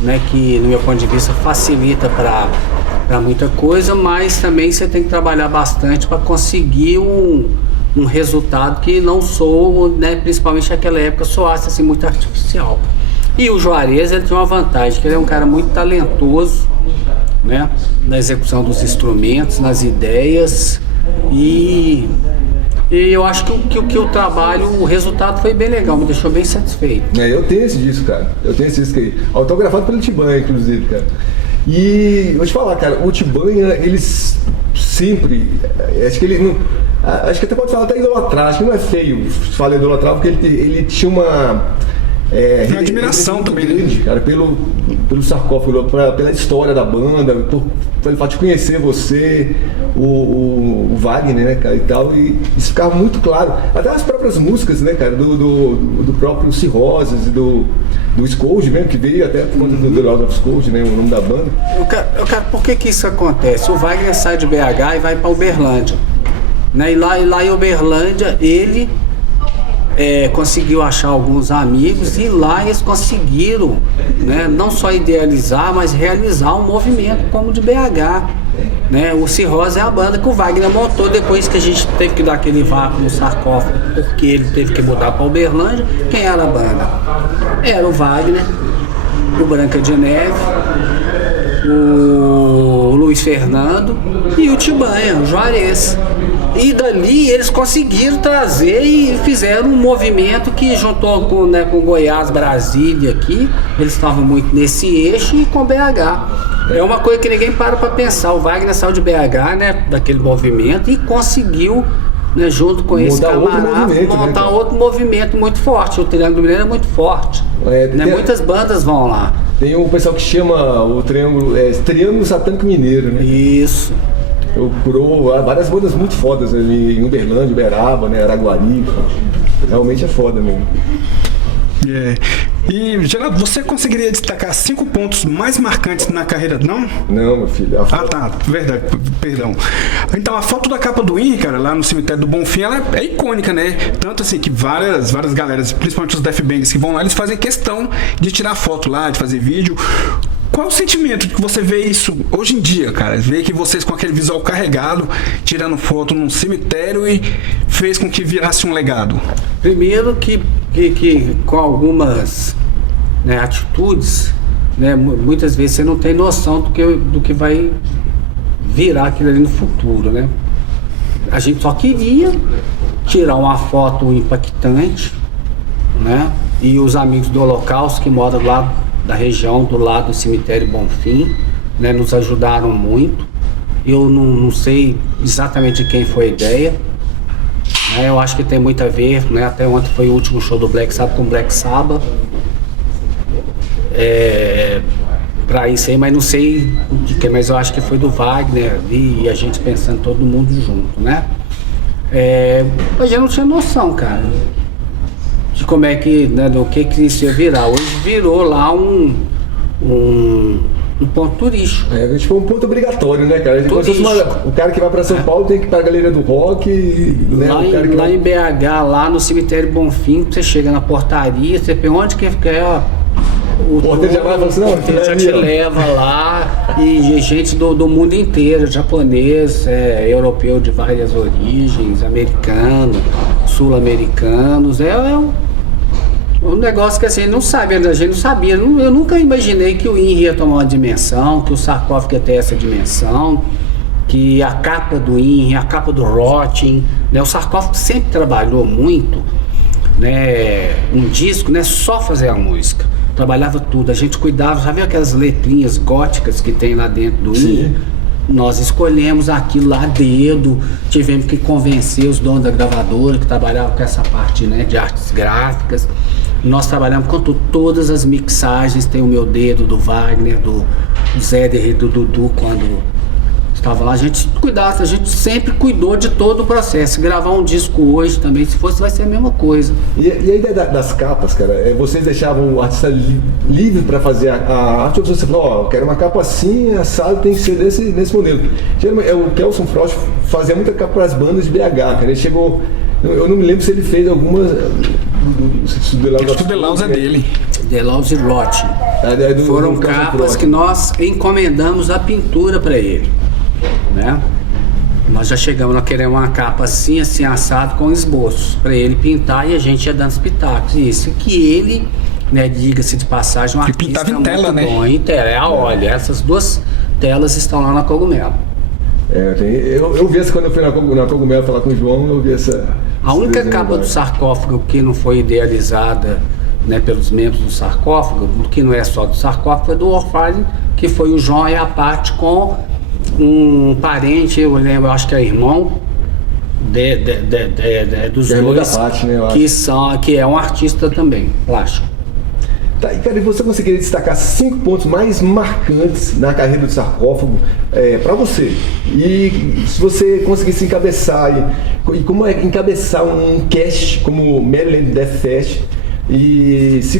né, que no meu ponto de vista facilita para muita coisa, mas também você tem que trabalhar bastante para conseguir um resultado que não soa, né, principalmente naquela época, soasse assim muito artificial. E o Juarez, ele tem uma vantagem, que ele é um cara muito talentoso, né, na execução dos instrumentos, nas ideias, e eu acho que o trabalho, o resultado foi bem legal, me deixou bem satisfeito. Eu tenho esse disco, cara. Eu tenho esse disco aí. Autografado pelo Tibanha, inclusive, cara. E vou te falar, cara, o Tibanha, eles sempre. Acho que ele não. Acho que até pode falar até idolatrar, acho que não é feio falar idolatrar, porque ele tinha uma. Uma admiração também, grande, cara, pelo sarcófago, pela história da banda, pelo fato de conhecer você, o Wagner, né, cara, e tal, e isso ficava muito claro. Até as próprias músicas, né, cara, do próprio Cirroses e do Scourge mesmo, que veio até por conta do Lord of Scourge, né, o nome da banda. Cara, por que isso acontece? O Wagner sai de BH e vai para Uberlândia, né, e lá em Uberlândia ele conseguiu achar alguns amigos e lá eles conseguiram, né, não só idealizar, mas realizar um movimento como o de BH, né? O Cirrose é a banda que o Wagner montou depois que a gente teve que dar aquele vácuo no sarcófago, porque ele teve que mudar para Uberlândia. Quem era a banda? Era o Wagner, o Branca de Neve, o Luiz Fernando e o Tibanha, o Juarez. E dali eles conseguiram trazer e fizeram um movimento que juntou com Goiás, Brasília aqui. Eles estavam muito nesse eixo e com BH. É uma coisa que ninguém para pensar. O Wagner saiu de BH, né, daquele movimento, e conseguiu, né, junto com esse camarada, montar outro movimento muito forte. O Triângulo Mineiro é muito forte. Né? Muitas bandas vão lá. Tem o pessoal que chama o Triângulo Satânico Mineiro, né? Isso. Procurou várias bandas muito fodas ali em Uberlândia, Uberaba, né, Araguari. Realmente é foda mesmo. E, Geraldo, você conseguiria destacar 5 pontos mais marcantes na carreira, não? Não, meu filho. Tá, verdade, perdão. Então, a foto da capa do Henry, cara, lá no cemitério do Bonfim, ela é icônica, né? Tanto assim que várias galeras, principalmente os Death Bangs que vão lá, eles fazem questão de tirar foto lá, de fazer vídeo. Qual é o sentimento que você vê isso hoje em dia, cara? Vê que vocês com aquele visual carregado, tirando foto num cemitério e fez com que virasse um legado? Primeiro que com algumas, né, atitudes, né, muitas vezes você não tem noção do que vai virar aquilo ali no futuro, né? A gente só queria tirar uma foto impactante, né? E os amigos do Holocausto que moram lá da região, do lado do cemitério Bonfim, né, nos ajudaram muito. Eu não sei exatamente de quem foi a ideia, né? Eu acho que tem muito a ver, né? Até ontem foi o último show do Black Sabbath com Black Sabbath. Pra isso aí, mas não sei de quem, mas eu acho que foi do Wagner ali, e a gente pensando todo mundo junto, né? A gente não tinha noção, cara, de como é que, né, do que isso ia virar. Hoje virou lá um ponto turístico. Tipo um ponto obrigatório, né, cara? O cara que vai pra São Paulo tem que ir pra Galeria do Rock, né? Lá em BH, lá no cemitério Bonfim, você chega na portaria, você pergunta onde que é, o porteiro já vai falar assim, não, o porteiro já te leva lá, e gente do mundo inteiro, japonês, europeu de várias origens, americano, sul-americanos, um negócio que assim, a gente não sabia, eu nunca imaginei que o INRI ia tomar uma dimensão, que o sarcófago ia ter essa dimensão, que a capa do INRI, a capa do Rothschild, né, o sarcófago sempre trabalhou muito, né, um disco, né, só fazer a música, trabalhava tudo, a gente cuidava, já viu aquelas letrinhas góticas que tem lá dentro do INRI? Nós escolhemos aquilo lá a dedo, tivemos que convencer os donos da gravadora que trabalhavam com essa parte, né, de artes gráficas. Nós trabalhamos com todas as mixagens, tem o meu dedo do Wagner, do Zéder e do Dudu quando estava lá. A gente cuidava, a gente sempre cuidou de todo o processo. Gravar um disco hoje também, se fosse, vai ser a mesma coisa. E a ideia das capas, cara, vocês deixavam o artista livre para fazer a arte, ou você falou, eu quero uma capa assim, a sala tem que ser nesse modelo. O Kelson Frost fazia muita capa para as bandas de BH, cara. Ele chegou, eu não me lembro se ele fez algumas. O Delaus é dele. Delaus e Rothschild. Foram capas que nós encomendamos a pintura para ele, né? Nós já chegamos, nós queremos uma capa assim, assim, assado, com esboços, para ele pintar, e a gente ia dando os pitacos. Isso que ele, né, diga-se de passagem, um artista pintava em tela, muito bom, né? em tela. Olha, essas duas telas estão lá na Cogumelo. Eu vi essa quando eu fui na Cogumelo falar com o João, eu vi essa. A única capa do sarcófago que não foi idealizada, né, pelos membros do sarcófago, que não é só do sarcófago, é do Orfale, que foi o João e a Paty com um parente, eu lembro, acho que é irmão dos dois, da Paty, né, que é um artista também, plástico. Tá, e cara, você conseguiria destacar 5 pontos mais marcantes na carreira do sarcófago para você? E se você conseguisse encabeçar, e como é encabeçar um cast como Maryland Death Fest, e se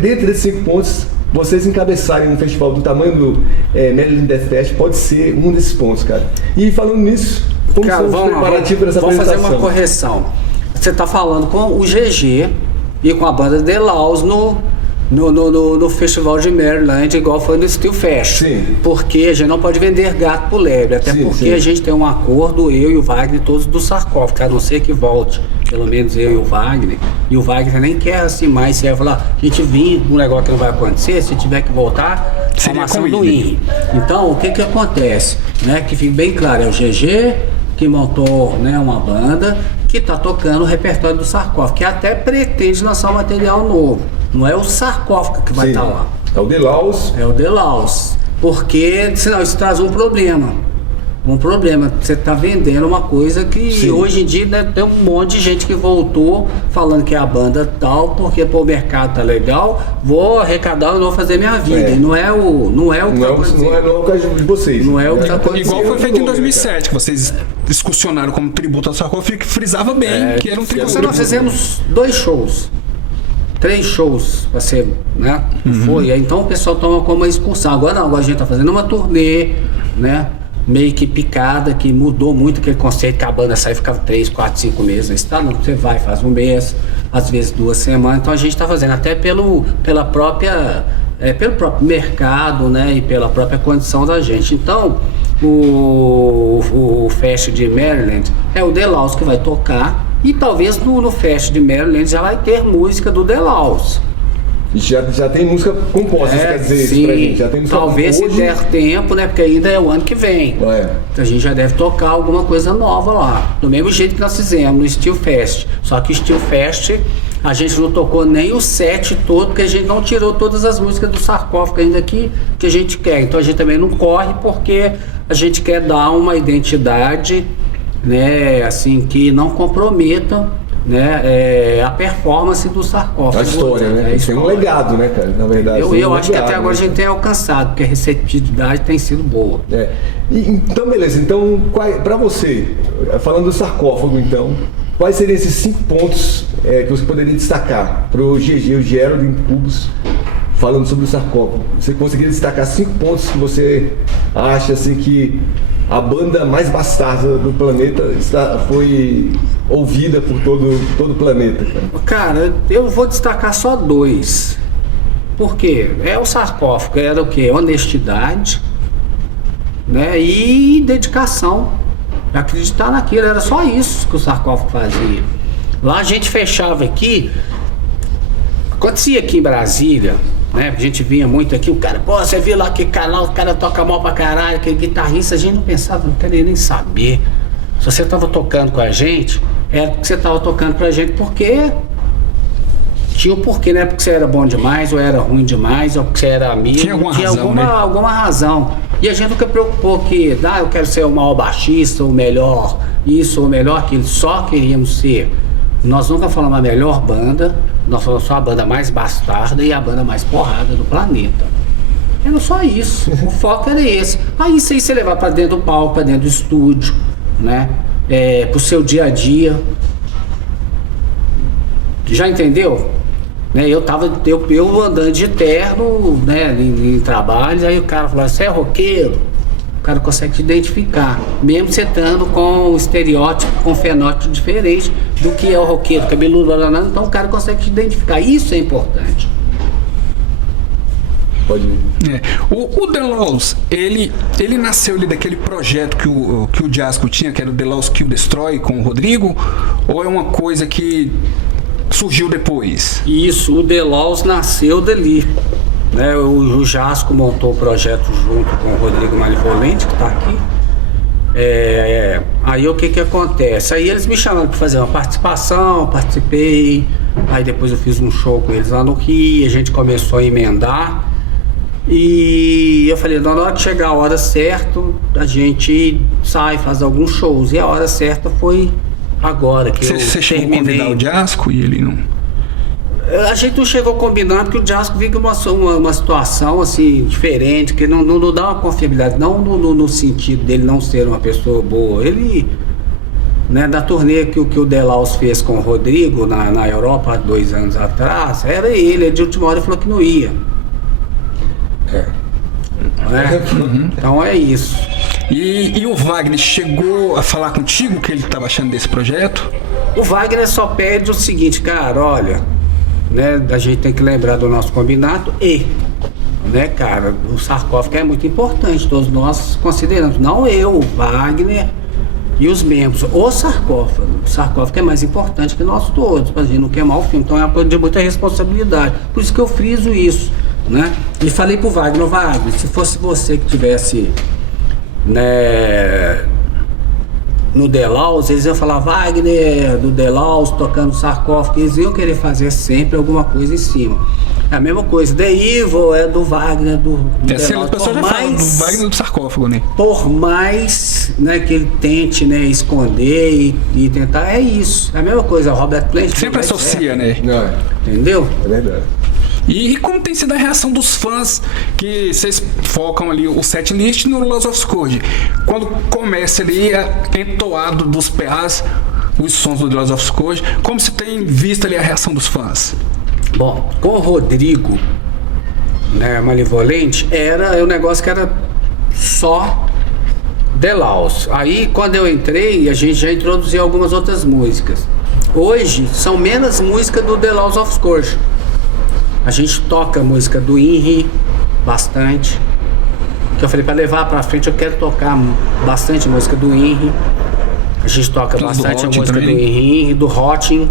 dentro desses 5 pontos, vocês encabeçarem um festival do tamanho do Maryland Death Fest, pode ser um desses pontos, cara. E falando nisso, como são os preparativos para essa apresentação? Vamos fazer uma correção. Você está falando com o GG e com a banda Delaus no Festival de Maryland, igual foi no Steel Fest. Sim. Porque a gente não pode vender gato pro lebre, até porque a gente tem um acordo, eu e o Wagner, todos do sarcófago, a não ser que volte, pelo menos eu e o Wagner. E o Wagner nem quer assim mais, se vai falar, a gente vinha um negócio que não vai acontecer, se tiver que voltar, formação do INRI. Então, o que acontece? Né, que fique bem claro, é o GG que montou, né, uma banda que está tocando o repertório do sarcófago, que até pretende lançar um material novo. Não é o sarcófago que vai estar lá. É o Delaus. É o Delaus. Porque, senão, isso traz um problema. Você está vendendo uma coisa que hoje em dia, né, tem um monte de gente que voltou falando que é a banda tal, porque o mercado tá legal, vou arrecadar e vou fazer minha vida. E não é o que está acontecendo. Não é o caso de vocês. Não é o que está acontecendo. Igual foi feito em 2007, que vocês excursionaram como tributo ao sarcófago, que frisava bem que era um tributo. Nós fizemos 2 shows. 3 shows para ser, né? Foi. Então o pessoal toma como uma excursão. Agora a gente tá fazendo uma turnê, né? Meio que picada, que mudou muito aquele conceito que a banda sai e ficava 3, 4, 5 meses. Você vai, faz um mês, às vezes 2 semanas. Então a gente tá fazendo até pelo próprio mercado, né? E pela própria condição da gente. Então o Fest de Maryland é o Delaus que vai tocar. E talvez no Fest de Maryland já vai ter música do Delaus. Já tem música composta, quer dizer, sim. isso pra gente. Já tem música Talvez se der tempo, né? Porque ainda é o ano que vem. Então a gente já deve tocar alguma coisa nova lá. Do mesmo jeito que nós fizemos no Steel Fest. Só que o Steel Fest a gente não tocou nem o set todo, porque a gente não tirou todas as músicas do sarcófago ainda que a gente quer. Então a gente também não corre, porque a gente quer dar uma identidade, né, assim, que não comprometa, né, a performance do sarcófago. A história, né? Tem um legado, né, cara? Na verdade. Eu acho que até agora a gente tem alcançado, porque a receptividade tem sido boa. Então, beleza. Então, para você, falando do sarcófago, então, quais seriam esses 5 pontos que você poderia destacar para o GG, o Gerald em Cubos, falando sobre o sarcófago? Você conseguiria destacar 5 pontos que você acha assim que a banda mais bastarda do planeta foi ouvida por todo o planeta? Cara, eu vou destacar só 2. Por quê? O sarcófago era o quê? Honestidade, né? E dedicação. Acreditar naquilo, era só isso que o sarcófago fazia. Lá a gente fechava aqui, acontecia aqui em Brasília, né? A gente vinha muito aqui, o cara, pô, você viu lá que canal, o cara toca mal pra caralho, que guitarrista, a gente não pensava, não queria nem saber. Se você tava tocando com a gente, era porque você tava tocando pra gente porque tinha um porquê, não é porque você era bom demais, ou era ruim demais, ou porque você era amigo. Tinha alguma razão. E a gente nunca preocupou que, eu quero ser o maior baixista, o melhor isso, ou o melhor aquilo. Só queríamos ser. Nós nunca falamos a melhor banda, nós falamos só a banda mais bastarda e a banda mais porrada do planeta. Era só isso. O foco era esse. Aí isso aí você levar pra dentro do palco, pra dentro do estúdio, né? Pro seu dia a dia. Já entendeu? Né, eu andando de terno, né, em trabalho, aí o cara falou, você é roqueiro? O cara consegue te identificar, mesmo você estando com um estereótipo, com um fenótipo diferente do que é o roqueiro, cabeludo, então o cara consegue te identificar, isso é importante. Pode ir. O The Laws, ele nasceu ali daquele projeto que o Jasco tinha, que era o The Laws Kill Destroy com o Rodrigo, ou é uma coisa que surgiu depois? Isso, o The Laws nasceu dali, né? O Jasco montou o projeto junto com o Rodrigo Malivolente, que está aqui. Aí o que acontece? Aí eles me chamaram para fazer uma participação, participei, aí depois eu fiz um show com eles lá no Rio, a gente começou a emendar, e eu falei, na hora que chegar a hora certa, a gente sai, faz alguns shows, e a hora certa foi agora que você chegou a convidar o Jasco e ele não? A gente não chegou a combinar, porque o Jasco vive uma situação assim diferente, que não dá uma confiabilidade, não no sentido dele não ser uma pessoa boa. Ele, né, da turnê que o The Laws fez com o Rodrigo na Europa há 2 anos atrás, era ele de última hora falou que não ia. Então é isso. E o Wagner chegou a falar contigo o que ele estava achando desse projeto? O Wagner só pede o seguinte, cara, olha, né, a gente tem que lembrar do nosso combinado né, cara, o sarcófago é muito importante, todos nós consideramos, não eu, o Wagner e os membros, o sarcófago é mais importante que nós todos, pra gente não queimar o filme, então é uma coisa de muita responsabilidade, por isso que eu friso isso, né, e falei pro Wagner, se fosse você que tivesse, né, no The Laws, eles iam falar Wagner do The Laws tocando sarcófago, eles iam querer fazer sempre alguma coisa em cima. É a mesma coisa, The Evil é do Wagner do The Laws. O pessoal já fala do Wagner do sarcófago, né? Por mais, né, que ele tente, né, esconder e tentar, é isso. É a mesma coisa, o Robert Plant sempre associa, né? Entendeu? É verdade. E como tem sido a reação dos fãs que vocês focam ali o setlist no Laws of Scourge? Quando começa ali entoado dos PAs os sons do Laws of Scourge, como se tem visto ali a reação dos fãs? Bom, com o Rodrigo, né, Malivolente, era um negócio que era só The Laws. Aí quando eu entrei, a gente já introduziu algumas outras músicas. Hoje são menos músicas do The Laws of Scourge. A gente toca a música do Inri bastante. Que eu falei, para levar para frente eu quero tocar bastante música do Inri. A gente toca bastante a música do Inri, do Rotin,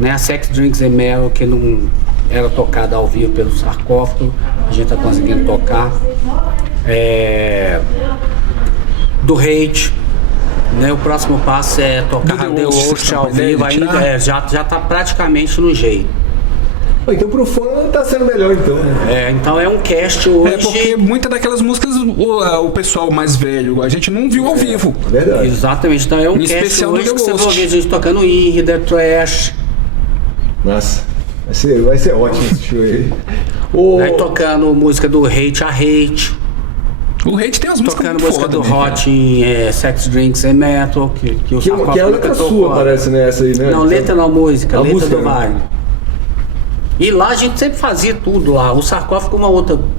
né? A Sex, Drinks and Metal, que não era tocada ao vivo pelo Sarcófago, a gente tá conseguindo tocar. Do Hate, né? O próximo passo é tocar The Worst ao vivo, ainda já tá praticamente no jeito. Então pro fã tá sendo melhor então, né? Então é um cast hoje. Porque muitas daquelas músicas o pessoal mais velho, a gente não viu ao vivo. Verdade. Exatamente, então é um cast especial hoje do que você The vai ouvir a gente tocando In, The Trash. Nossa, vai ser ótimo esse show aí. Vai tocando música do Hate a Hate. O Hate tem as músicas Tocando muito música foda, do né, Hot em Sex, Drinks and Metal, que o Sarcófago Que é a letra sua, parece, né? Essa aí, né? Não, letra não, música, a letra música, do né? Wagner. E lá a gente sempre fazia tudo lá. O Sarcófago,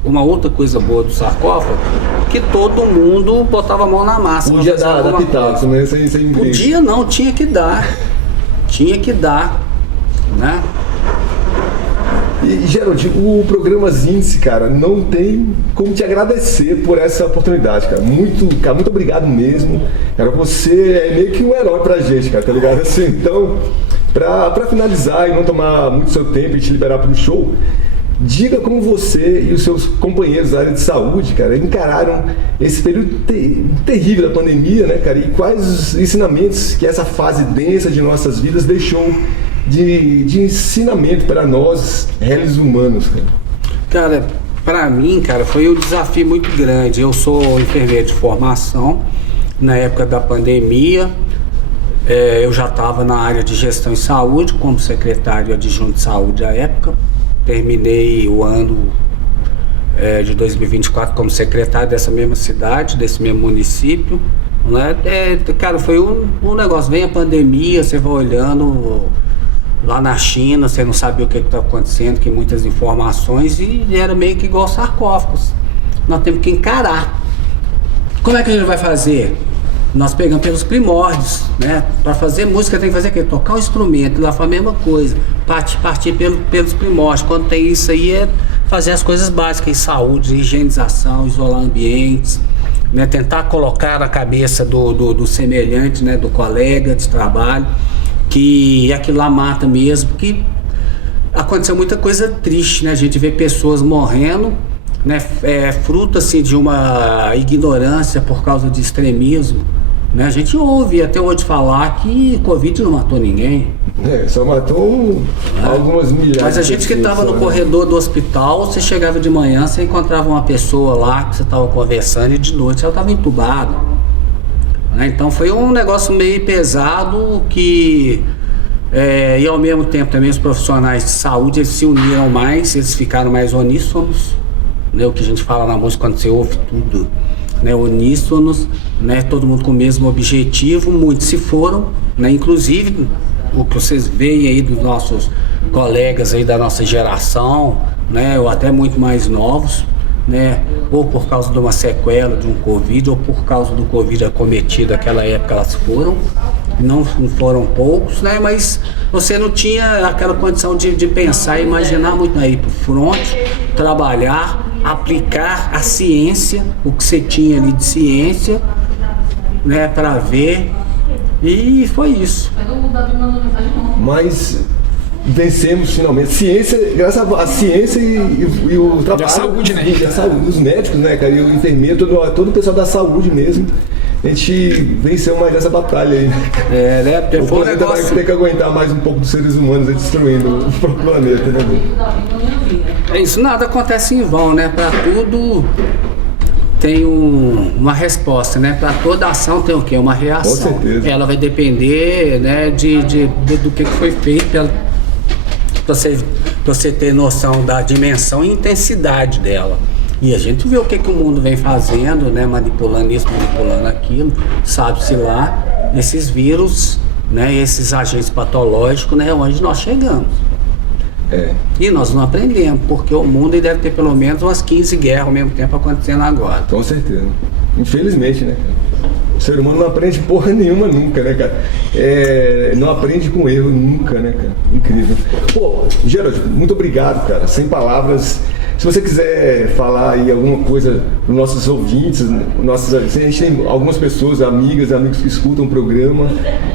uma outra coisa boa do Sarcófago, que todo mundo botava a mão na massa. Podia dar pitaco, né? Sem Podia não, tinha que dar. Tinha que dar, né? E, Gerald, o programa Zinice, cara, não tem como te agradecer por essa oportunidade, cara. Muito obrigado mesmo. Cara, você é meio que um herói pra gente, cara, tá ligado? Assim, então, pra finalizar e não tomar muito seu tempo e te liberar pro show, diga como você e os seus companheiros da área de saúde, cara, encararam esse período terrível da pandemia, né, cara? E quais os ensinamentos que essa fase densa de nossas vidas deixou de ensinamento para nós, réis humanos, cara? Cara, para mim, cara, foi um desafio muito grande. Eu sou enfermeiro de formação. Na época da pandemia, eu já estava na área de gestão em saúde, como secretário adjunto de saúde à época. Terminei o ano de 2024 como secretário dessa mesma cidade, desse mesmo município, né? Cara, foi um negócio. Vem a pandemia, você vai olhando lá na China, você não sabia o que está acontecendo, que muitas informações, e era meio que igual sarcófagos. Nós temos que encarar. Como é que a gente vai fazer? Nós pegamos pelos primórdios, né? Para fazer música tem que fazer o quê? Tocar o instrumento, lá foi a mesma coisa. Partir pelos primórdios. Quando tem isso aí é fazer as coisas básicas, saúde, higienização, isolar ambientes, né? Tentar colocar na cabeça do semelhante, né? Do colega de trabalho, que aquilo lá mata mesmo, que aconteceu muita coisa triste, né? A gente vê pessoas morrendo, né? Fruto assim, de uma ignorância por causa de extremismo, né? A gente ouve até hoje falar que Covid não matou ninguém. Só matou algumas milhares. Mas a gente que estava no corredor do hospital, você chegava de manhã, você encontrava uma pessoa lá que você estava conversando, e de noite ela estava entubada. Então foi um negócio meio pesado que e ao mesmo tempo também os profissionais de saúde, eles se uniram mais, eles ficaram mais uníssonos, né? O que a gente fala na música quando você ouve tudo, né? Uníssonos, né? Todo mundo com o mesmo objetivo. Muitos se foram, né? Inclusive o que vocês veem aí dos nossos colegas aí da nossa geração, né? Ou até muito mais novos, né? Ou por causa de uma sequela de um Covid, ou por causa do Covid acometido naquela época, elas foram. Não foram poucos, né? Mas você não tinha aquela condição de pensar e imaginar muito aí pro front, trabalhar, aplicar a ciência, o que você tinha ali de ciência, né? Para ver, e foi isso. Mas vencemos finalmente. Ciência, graças à ciência e o trabalho. Da saúde, né? Da saúde, dos médicos, né, cara? E o enfermeiro, todo o pessoal da saúde mesmo. A gente venceu mais essa batalha aí, né? Né? O planeta vai ter que aguentar mais um pouco dos seres humanos aí destruindo o próprio planeta, né? Isso, nada acontece em vão, né? Para tudo tem uma resposta, né? Para toda ação tem o quê? Uma reação. Com certeza. Ela vai depender, né, do que foi feito para você ter noção da dimensão e intensidade dela. E a gente vê o que o mundo vem fazendo, né? Manipulando isso, manipulando aquilo. Sabe-se lá, esses vírus, né? Esses agentes patológicos, né? Onde nós chegamos. E nós não aprendemos, porque o mundo deve ter pelo menos umas 15 guerras ao mesmo tempo acontecendo agora. Com certeza. Infelizmente, né, cara? O ser humano não aprende porra nenhuma nunca, né, cara? Não aprende com erro nunca, né, cara? Incrível. Pô, Gerald, muito obrigado, cara. Sem palavras. Se você quiser falar aí alguma coisa para os nossos ouvintes, a gente tem algumas pessoas, amigas, amigos que escutam o programa.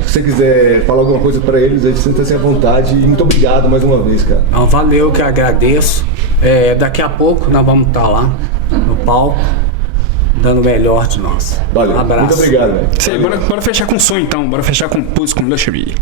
Se você quiser falar alguma coisa para eles, aí sinta-se à vontade. E muito obrigado mais uma vez, cara. Não, valeu, que agradeço. Daqui a pouco nós vamos estar lá no palco, dando o melhor de nós. Valeu. Um abraço. Muito obrigado, velho. Bora fechar com som então, bora fechar com Pulse com Luxury.